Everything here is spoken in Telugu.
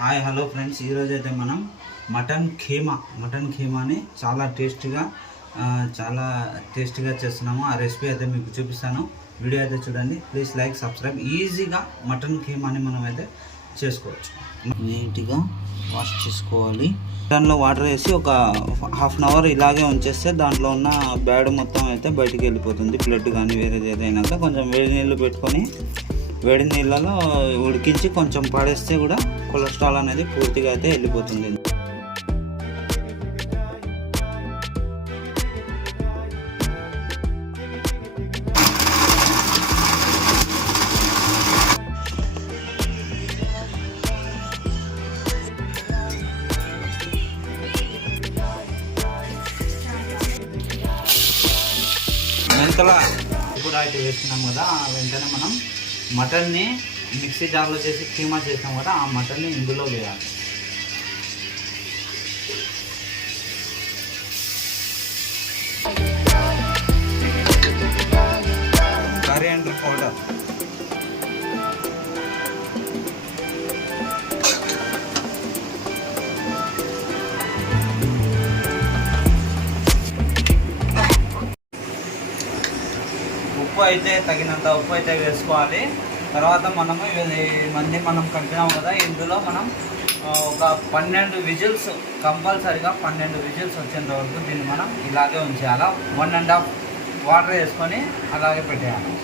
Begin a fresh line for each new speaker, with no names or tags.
Hi hello friends. ఈరోజు అయితే మనం మటన్ ఖీమా మటన్ ఖీమాని చాలా టేస్టీగా చాలా టేస్టీగా చేస్తున్నాము. ఆ రెసిపీ అయితే మీకు చూపిస్తాను. వీడియో అయితే చూడండి. Please like subscribe. ఈజీగా మటన్ ఖీమాని మనం అయితే చేసుకోవచ్చు. నీట్గా వాష్ చేసుకోవాలి. మటన్లో వాటర్ వేసి ఒక హాఫ్ అన్ అవర్ ఇలాగే ఉంచేస్తే దాంట్లో ఉన్న బ్యాడ్ మొత్తం అయితే బయటికి వెళ్ళిపోతుంది. బ్లడ్ కానీ వేరేది ఏదైనాక కొంచెం వేడి నీళ్ళు పెట్టుకొని వేడి నీళ్ళలో ఉడికించి కొంచెం పడేస్తే కూడా కొలెస్ట్రాల్ అనేది పూర్తిగా అయితే వెళ్ళిపోతుంది. మెంతల ఇప్పుడు అయితే వేసినాం కదా ఆ వెంటనే మనం మటన్ని మిక్సీ జార్లో చేసి కీమా చేసాం కదా ఆ మటన్ని ఇందులో వేయాలి. కరియాండర్ పౌడర్ ఉప్పు అయితే తగినంత ఉప్పు అయితే వేసుకోవాలి. తర్వాత మనము ఇది మంది మనం కలిపినాం కదా ఇందులో మనం ఒక పన్నెండు విజిల్స్ కంపల్సరిగా పన్నెండు విజిల్స్ వచ్చేంత వరకు దీన్ని మనం ఇలాగే ఉంచేయాలి? వన్ అండ్ హాఫ్ వాటర్ వేసుకొని అలాగే పెట్టేయాలి?